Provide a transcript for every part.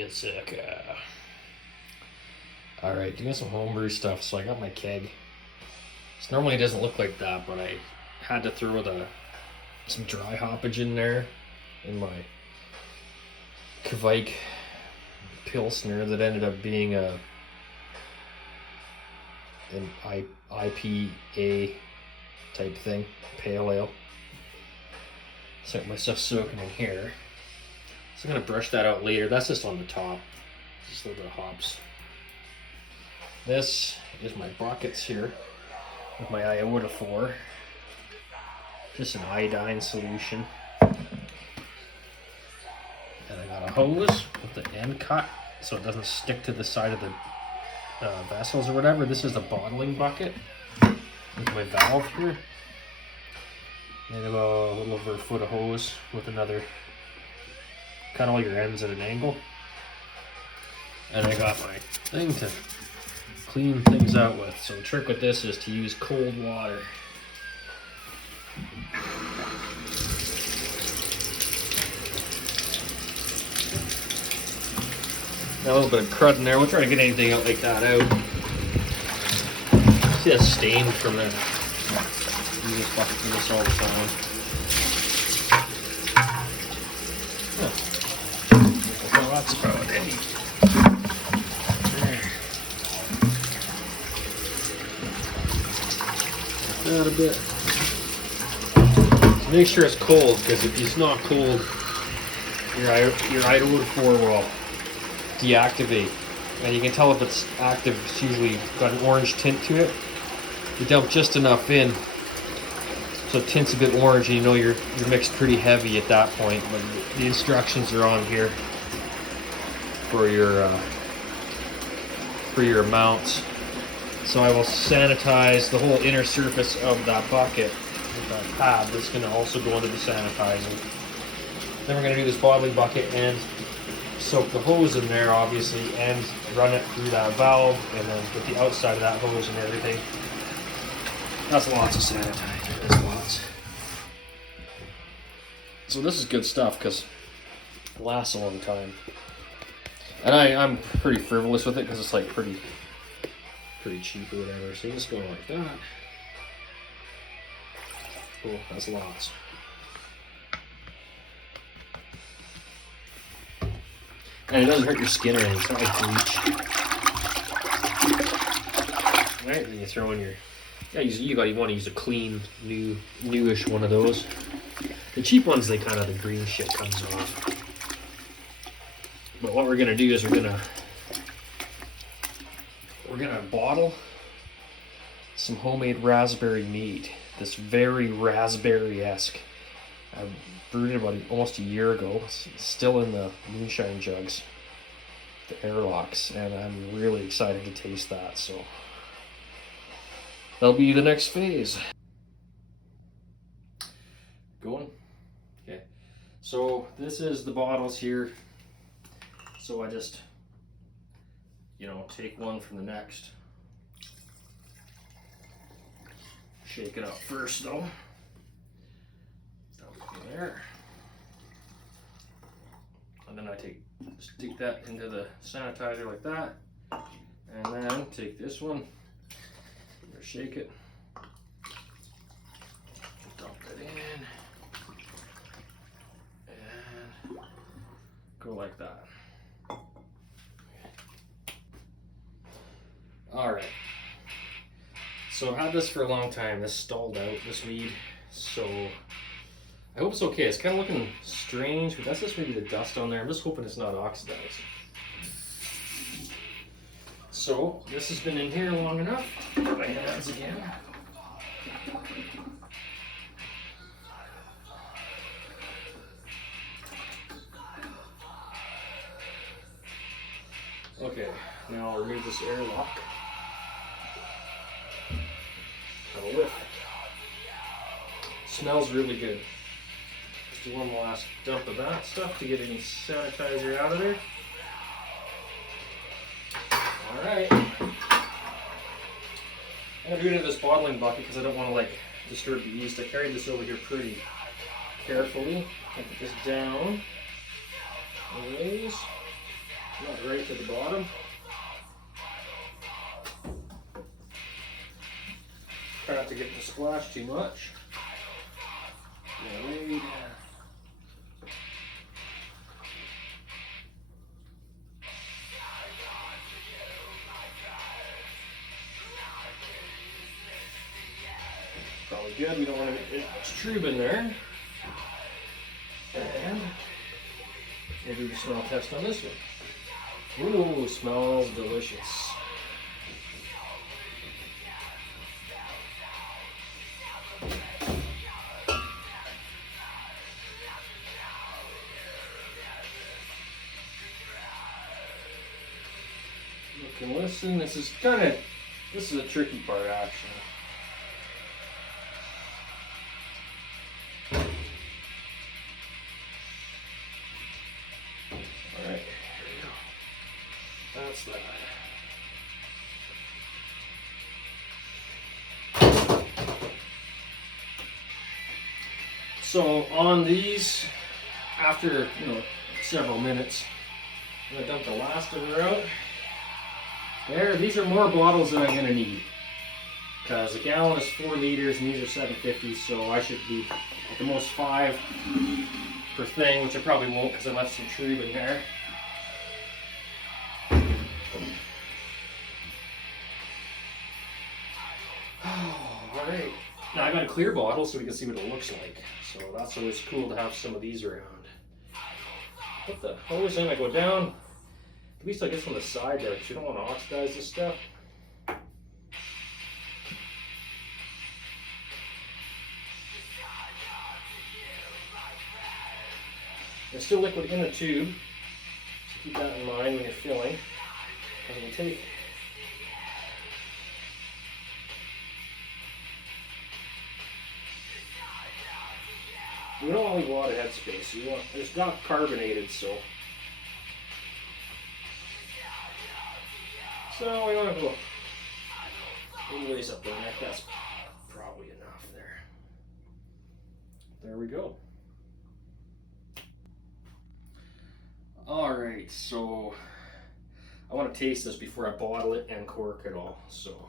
Beerzerker. Alright, doing some homebrew stuff. So I got my keg. This normally doesn't look like that, but I had to throw some dry hoppage in there in my Kvike Pilsner that ended up being an IPA type thing, pale ale. So my stuff's soaking in here. So I'm gonna brush that out later. That's just on the top. Just a little bit of hops. This is my buckets here with my iota 4. Just an iodine solution. And I got a hose with the end cut so it doesn't stick to the side of the vessels or whatever. This is the bottling bucket with my valve here. And a little over a foot of hose with another, cut all your ends at an angle. And I got my thing to clean things out with. So the trick with this is to use cold water. Got a little bit of crud in there. We'll try to get anything out like that out. See that stain from the use this bucket for this all the time. Well, that's about it. There. That a bit. So make sure it's cold, because if it's not cold, your iota 4 will deactivate. And you can tell if it's active. It's usually got an orange tint to it. You dump just enough in so it tints a bit orange, and you know you're mixed pretty heavy at that point. But the instructions are on here for your amounts. So I will sanitize the whole inner surface of that bucket with that pad that's going to also go into the sanitizer. Then we're going to do this bottling bucket and soak the hose in there, obviously, and run it through that valve, and then get the outside of that hose and everything. That's lots of sanitizer. That's lots. So this is good stuff because it lasts a long time. And I'm pretty frivolous with it because it's like pretty cheap or whatever. So you just go like that. Cool, that's lots. And it doesn't hurt your skin or anything. It's not like bleach. Right, then you throw in your. Yeah, you want to use a clean, newish one of those. The cheap ones, the green shit comes off. But what we're gonna do is we're gonna bottle some homemade raspberry mead. This very raspberry-esque. I brewed it about almost a year ago. It's still in the moonshine jugs, the airlocks, and I'm really excited to taste that. So that'll be the next phase. Going? Okay. So this is the bottles here. So I just, take one from the next. Shake it up first though. There. And then I stick that into the sanitizer like that. And then take this one, shake it, dump it in, and go like that. Alright. So I've had this for a long time. This stalled out, this mead. So I hope it's okay. It's kind of looking strange, but that's just maybe the dust on there. I'm just hoping it's not oxidized. So this has been in here long enough. Put my hands again. Okay, now I'll remove this airlock. Have a whiff. Smells really good. Just do one last dump of that stuff to get any sanitizer out of there. Alright. I'm going to do it in this bottling bucket because I don't want to disturb the yeast. I carried this over here pretty carefully. Put this down. Anyways. Not right to the bottom. Try not to get the splash too much. Mead. Probably good. We don't want to get much trube in there. And we'll do the smell test on this one. Ooh, smells delicious. Look and listen. This is a tricky part actually. Alright, here we go. That's that. So on these, after several minutes, I'm gonna dump the last of her out. There, these are more bottles than I'm gonna need. Because a gallon is 4 liters and these are 750, so I should be at the most 5 per thing, which I probably won't because I left some trube in there. Alright. Now I got a clear bottle so we can see what it looks like. So that's always cool to have some of these around. Put the hose in, I go down. At least I guess on the side there, because you don't want to oxidize this stuff. There's still liquid in the tube, so keep that in mind when you're filling. And we'll take we don't want to leave a lot of headspace. It's not carbonated, so we don't have to go anyways up the neck. That's probably enough there. There we go. Alright, so I want to taste this before I bottle it and cork it all. So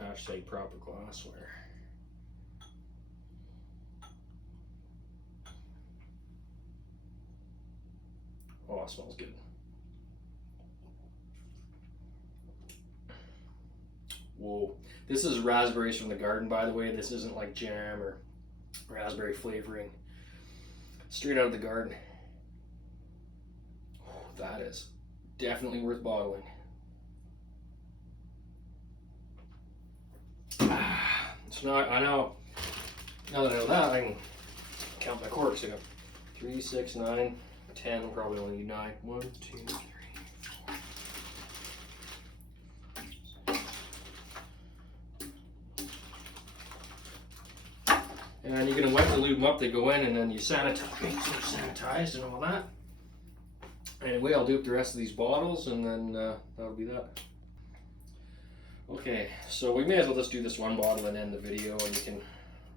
hashtag proper glassware. Oh, it smells good. Whoa. This is raspberries from the garden, by the way. This isn't like jam or raspberry flavoring. Straight out of the garden. Oh, that is definitely worth bottling. So now now that I know that, I can count my corks. I got 3, 6, 9, 10. Probably only need 9. 1, 2, 3. And you're going to wet the lube up, they go in, and then you sanitize, make sure sanitized and all that. Anyway, I'll do up the rest of these bottles, and then that'll be that. Okay, so we may as well just do this one bottle and end the video, and you can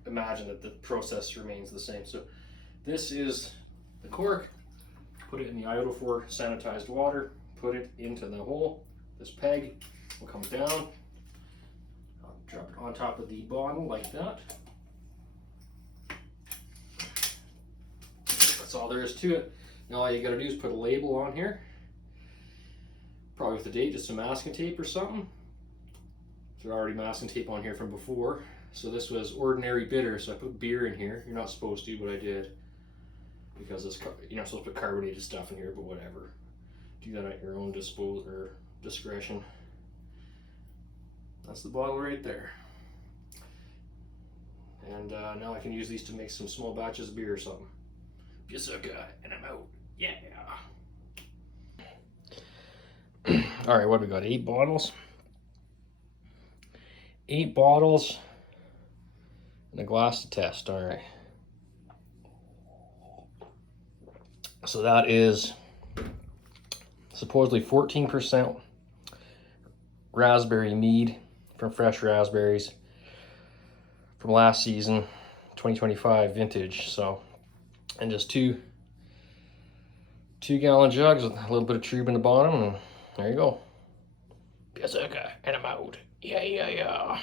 imagine that the process remains the same. So this is the cork. Put it in the iodophore sanitized water, put it into the hole. This peg will come down. I'll drop it on top of the bottle like that. That's all there is to it. Now all you gotta do is put a label on here. Probably with the date, just some masking tape or something. There's already masking tape on here from before. So this was ordinary bitter, so I put beer in here. You're not supposed to, but I did. Because it's, you're not supposed to put carbonated stuff in here, but whatever. Do that at your own discretion. That's the bottle right there. And now I can use these to make some small batches of beer or something. Beerzerker, and I'm out. Yeah. All right, what do we got? 8 bottles. 8 bottles and a glass to test. All right. So that is supposedly 14% raspberry mead from fresh raspberries from last season, 2025 vintage. So, and just two 2-gallon jugs with a little bit of tube in the bottom, and there you go. Beerzerker and a Mead. Yeah, yeah, yeah.